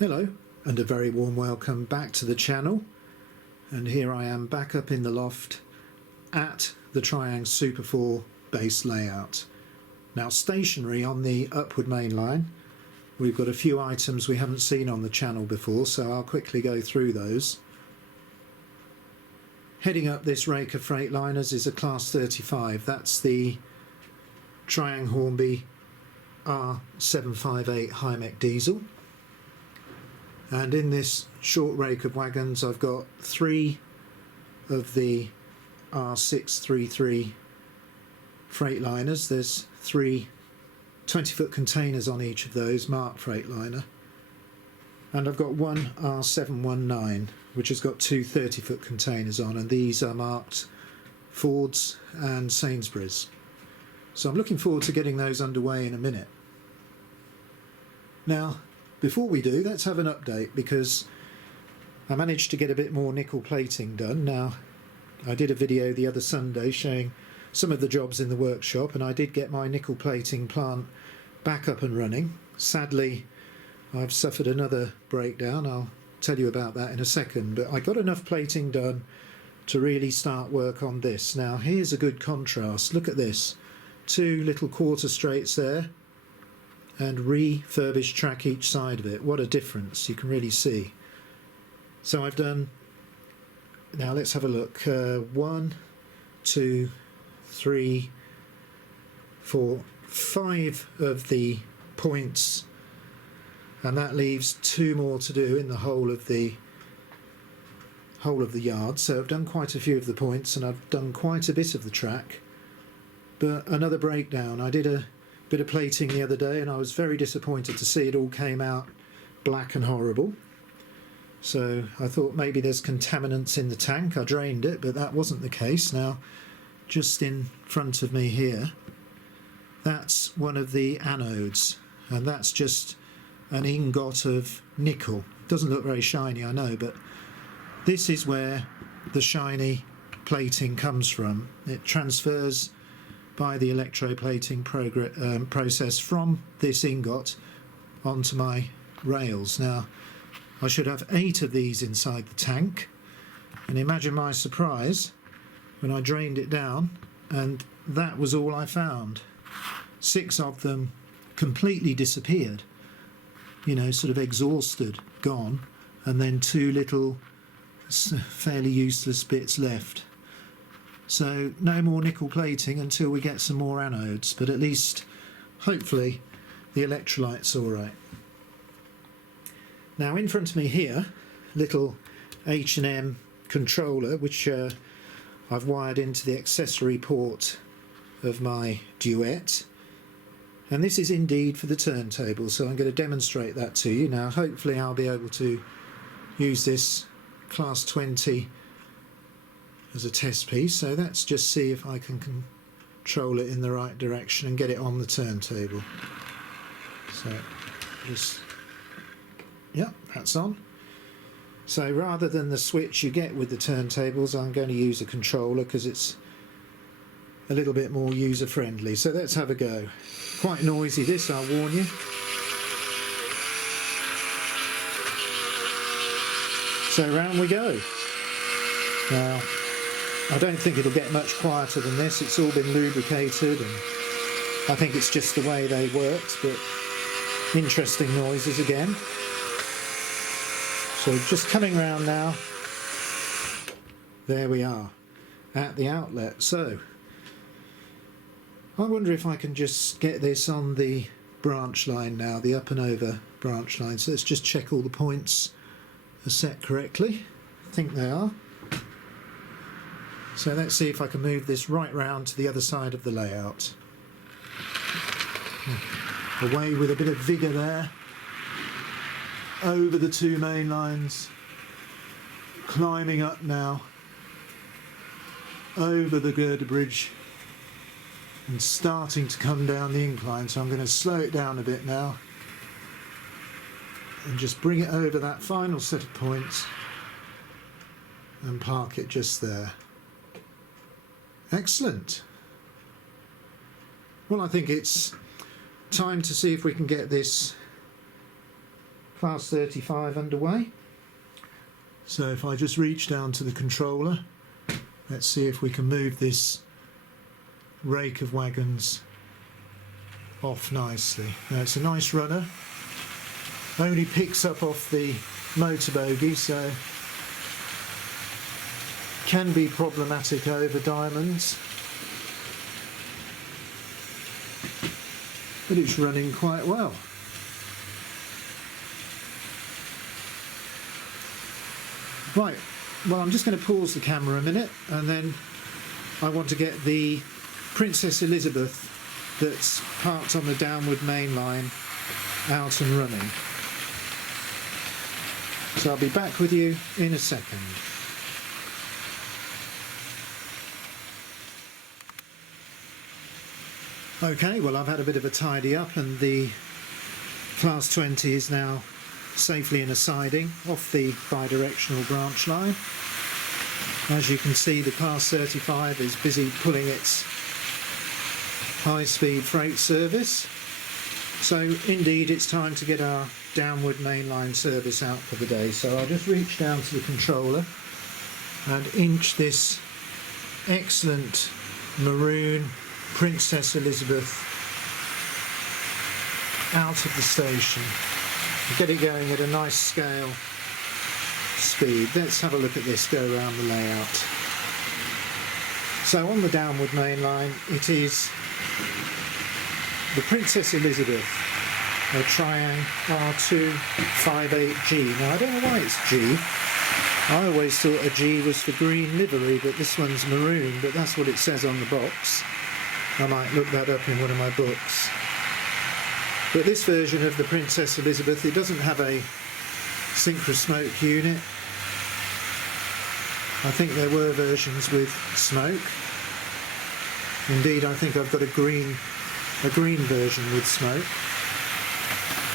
Hello and a very warm welcome back to the channel, and here I am back up in the loft at the Triang Super 4 base layout. Now stationary on the upward main line, we've got a few items we haven't seen on the channel before, so I'll quickly go through those. Heading up this rake of Freightliners is a Class 35, that's the Triang Hornby R758 High-Mech diesel. And in this short rake of wagons I've got 3 of the R633 Freightliners. There's 3 20-foot containers on each of those, marked Freightliner. And I've got one R719 which has got 2 30-foot containers on, and these are marked Fords and Sainsbury's. So I'm looking forward to getting those underway in a minute. Now, before we do, let's have an update, because I managed to get a bit more nickel plating done. Now, I did a video the other Sunday showing some of the jobs in the workshop, and I did get my nickel plating plant back up and running. Sadly, I've suffered another breakdown. I'll tell you about that in a second, but I got enough plating done to really start work on this. Now, here's a good contrast. Look at this. 2 little quarter straights there, and refurbished track each side of it. What a difference, you can really see. So I've done, now let's have a look, 1, 2, 3, 4, 5 of the points, and that leaves 2 more to do in the whole of the yard. So I've done quite a few of the points, and I've done quite a bit of the track. But another breakdown. I did a bit of plating the other day and I was very disappointed to see it all came out black and horrible. So I thought maybe there's contaminants in the tank. I drained it, but that wasn't the case. Now, just in front of me here, that's one of the anodes, and that's just an ingot of nickel. Doesn't look very shiny, I know, but this is where the shiny plating comes from. It transfers by the electroplating process from this ingot onto my rails. Now, I should have 8 of these inside the tank, and imagine my surprise when I drained it down and that was all I found. 6 of them completely disappeared, you know, sort of exhausted, gone, and then 2 little fairly useless bits left. So no more nickel plating until we get some more anodes, but at least hopefully the electrolyte's alright. Now in front of me here, little H&M controller which I've wired into the accessory port of my Duet, and this is indeed for the turntable, so I'm going to demonstrate that to you. Now hopefully I'll be able to use this Class 20 as a test piece, so let's just see if I can control it in the right direction and get it on the turntable. So just, yeah, that's on. So rather than the switch you get with the turntables, I'm going to use a controller because it's a little bit more user friendly. So let's have a go. Quite noisy this, I'll warn you. So round we go. Now, I don't think it'll get much quieter than this. It's all been lubricated, and I think it's just the way they worked, but interesting noises again. So just coming round now, there we are at the outlet. So I wonder if I can just get this on the branch line now, the up and over branch line. So let's just check all the points are set correctly. I think they are. So let's see if I can move this right round to the other side of the layout. Away with a bit of vigour there. Over the 2 main lines. Climbing up now. Over the girder bridge. And starting to come down the incline. So I'm going to slow it down a bit now. And just bring it over that final set of points. And park it just there. Excellent. Well, I think it's time to see if we can get this Class 35 underway. So if I just reach down to the controller, let's see if we can move this rake of wagons off nicely. Now it's a nice runner, only picks up off the motor bogie, so can be problematic over diamonds, but it's running quite well. Right, well, I'm just going to pause the camera a minute, and then I want to get the Princess Elizabeth that's parked on the downward main line out and running. So I'll be back with you in a second. Okay, well, I've had a bit of a tidy up, and the Class 20 is now safely in a siding off the bi-directional branch line. As you can see, the Class 35 is busy pulling its high-speed freight service. So indeed it's time to get our downward mainline service out for the day. So I'll just reach down to the controller and inch this excellent maroon Princess Elizabeth out of the station. Get it going at a nice scale speed. Let's have a look at this go around the layout. So on the downward main line, it is the Princess Elizabeth, a Triang R258G. Now I don't know why it's G. I always thought a G was for green livery, but this one's maroon, but that's what it says on the box. I might look that up in one of my books. But this version of the Princess Elizabeth, it doesn't have a synchro-smoke unit. I think there were versions with smoke. Indeed, I think I've got a green version with smoke.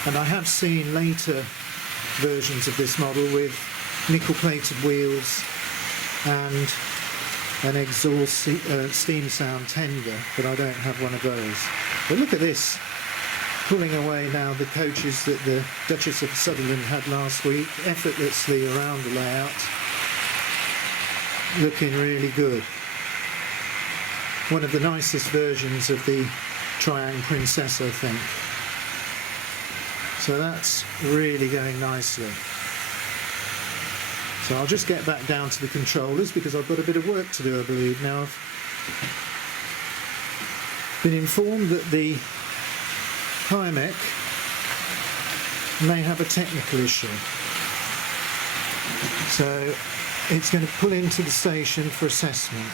And I have seen later versions of this model with nickel-plated wheels and an exhaust steam sound tender, but I don't have one of those. But look at this, pulling away now the coaches that the Duchess of Sutherland had last week, effortlessly around the layout, looking really good. One of the nicest versions of the Triang Princess, I think. So that's really going nicely. So I'll just get back down to the controllers because I've got a bit of work to do, I believe. Now I've been informed that the Hymek may have a technical issue. So it's going to pull into the station for assessment.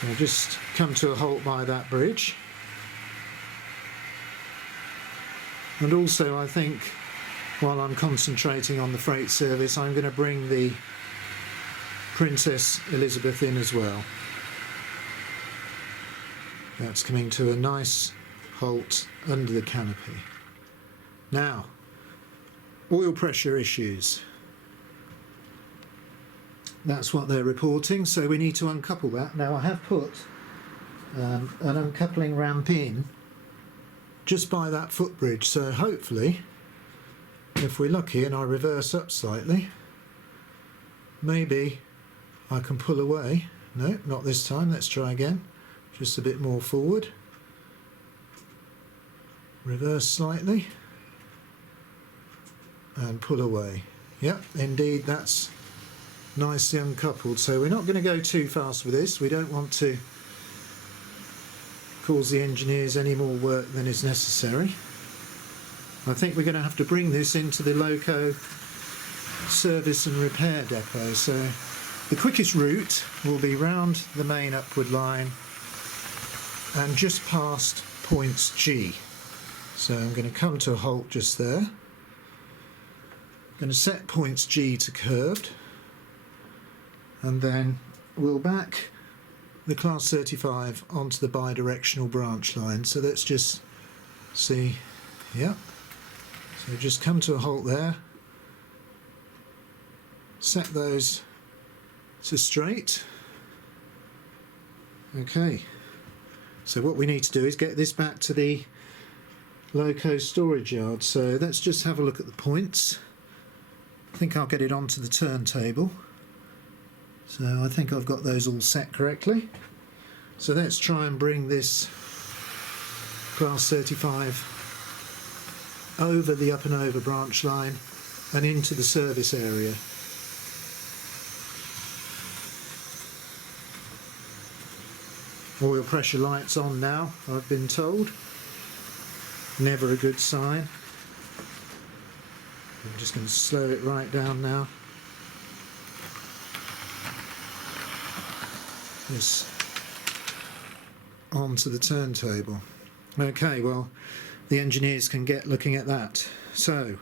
So I'll just come to a halt by that bridge. And also, I think, while I'm concentrating on the freight service, I'm going to bring the Princess Elizabeth in as well. That's coming to a nice halt under the canopy. Now, oil pressure issues. That's what they're reporting, so we need to uncouple that. Now, I have put an uncoupling ramp in just by that footbridge, so hopefully, if we're lucky and I reverse up slightly, maybe I can pull away. No, not this time. Let's try again. Just a bit more forward. Reverse slightly and pull away. Yep, indeed, that's nicely uncoupled. So we're not going to go too fast with this. We don't want to cause the engineers any more work than is necessary. I think we're going to have to bring this into the Loco service and repair depot. So the quickest route will be round the main upward line and just past points G. So I'm going to come to a halt just there. I'm going to set points G to curved, and then we'll back the Class 35 onto the bi-directional branch line. So let's just see, yeah. So just come to a halt there, set those to straight. Okay, so what we need to do is get this back to the Loco storage yard. So let's just have a look at the points. I think I'll get it onto the turntable. So I think I've got those all set correctly. So let's try and bring this class 35 over the up and over branch line and into the service area. Oil pressure lights on now, I've been told. Never a good sign. I'm just going to slow it right down now. This onto the turntable. Okay, well, the engineers can get looking at that. So,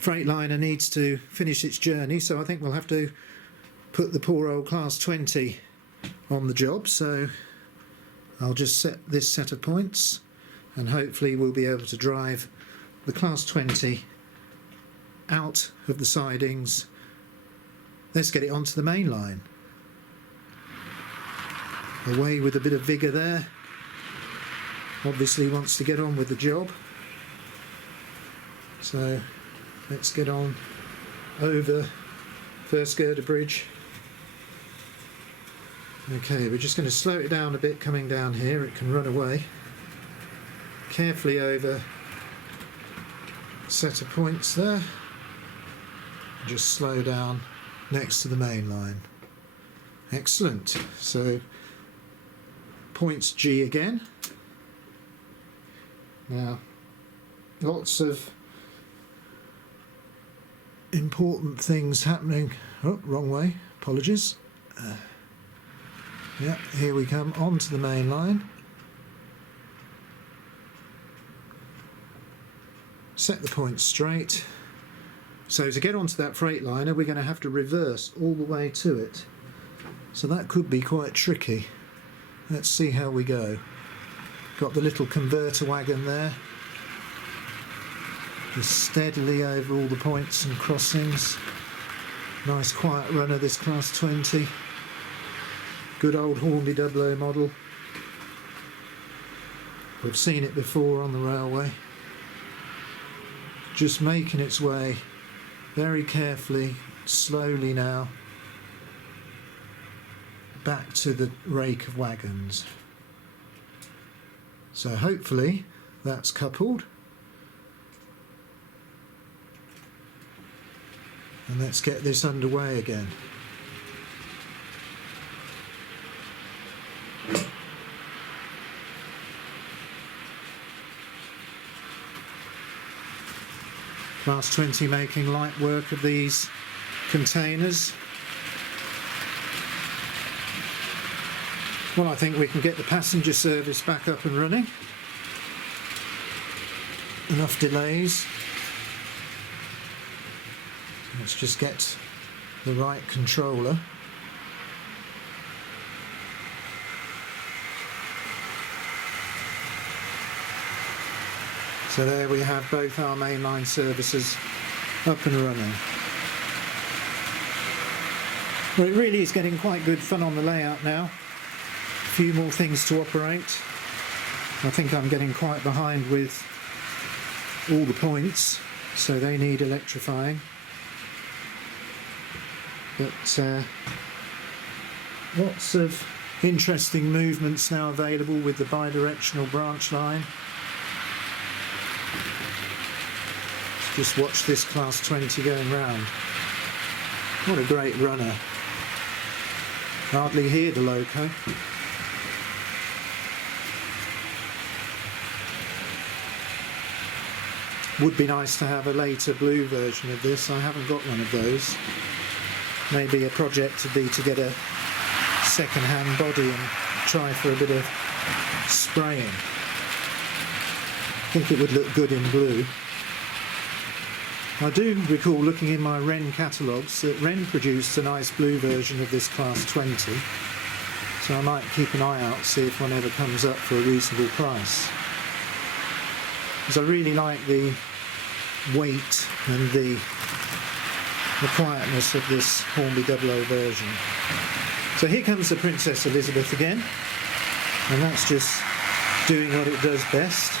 Freightliner needs to finish its journey, so I think we'll have to put the poor old Class 20 on the job. So I'll just set this set of points and hopefully we'll be able to drive the Class 20 out of the sidings. Let's get it onto the main line. Away with a bit of vigour there. Obviously wants to get on with the job. So let's get on over first girder bridge. Okay, we're just going to slow it down a bit coming down here. It can run away. Carefully over set of points there. Just slow down next to the main line. Excellent. So points G again. Now lots of important things happening. Oh, wrong way. Apologies. Yeah, here we come onto the main line. Set the points straight. So to get onto that Freightliner, we're going to have to reverse all the way to it. So that could be quite tricky. Let's see how we go. Got the little converter wagon there. Just steadily over all the points and crossings. Nice quiet runner, this Class 20. Good old Hornby 00 model. We've seen it before on the railway. Just making its way very carefully, slowly now, back to the rake of wagons. So hopefully that's coupled. And let's get this underway again. Class 20 making light work of these containers. Well, I think we can get the passenger service back up and running. Enough delays. Let's just get the right controller. So there we have both our mainline services up and running. Well, it really is getting quite good fun on the layout now. A few more things to operate. I think I'm getting quite behind with all the points, so they need electrifying. But lots of interesting movements now available with the bi-directional branch line. Just watch this Class 20 going round. What a great runner. Hardly hear the Loco. Would be nice to have a later blue version of this. I haven't got one of those. Maybe a project to be to get a second-hand body and try for a bit of spraying. I think it would look good in blue. I do recall looking in my Wren catalogues that Wren produced a nice blue version of this Class 20, so I might keep an eye out, see if one ever comes up for a reasonable price. Because I really like the weight and the quietness of this Hornby 00 version. So here comes the Princess Elizabeth again, and that's just doing what it does best.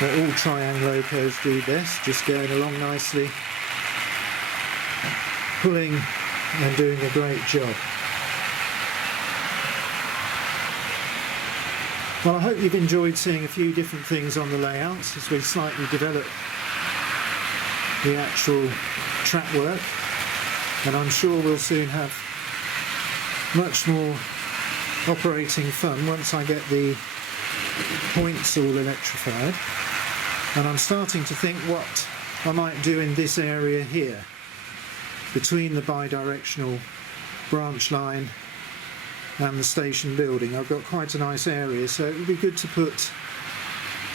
But all Triang Locos do best, just going along nicely, pulling and doing a great job. Well, I hope you've enjoyed seeing a few different things on the layouts as we slightly develop the actual track work, and I'm sure we'll soon have much more operating fun once I get the points all electrified. And I'm starting to think what I might do in this area here between the bi-directional branch line and the station building. I've got quite a nice area, so it would be good to put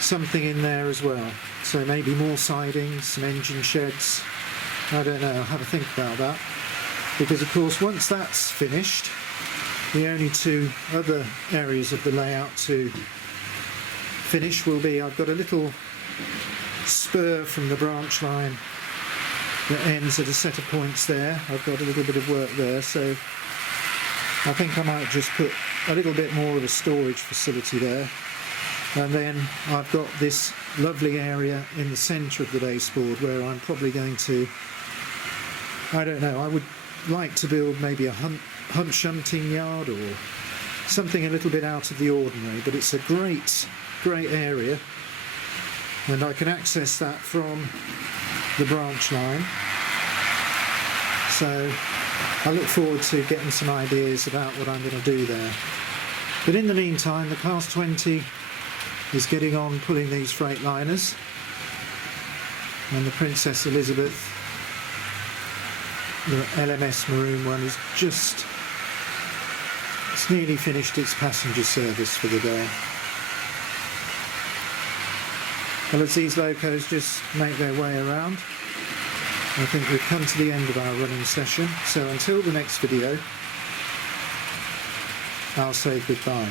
something in there as well. So maybe more sidings, some engine sheds, I don't know, I'll have a think about that. Because of course once that's finished, the only two other areas of the layout to finish will be, I've got a little spur from the branch line that ends at a set of points there. I've got a little bit of work there, so I think I might just put a little bit more of a storage facility there. And then I've got this lovely area in the centre of the baseboard where I'm probably going to, I don't know, I would like to build maybe a hunt shunting yard or something a little bit out of the ordinary, but it's a great area, and I can access that from the branch line. So I look forward to getting some ideas about what I'm going to do there. But in the meantime, the Class 20 is getting on pulling these Freightliners, and the Princess Elizabeth, the L.M.S. maroon one, is just, it's nearly finished its passenger service for the day. Well, as these locos just make their way around, I think we've come to the end of our running session, so until the next video, I'll say goodbye.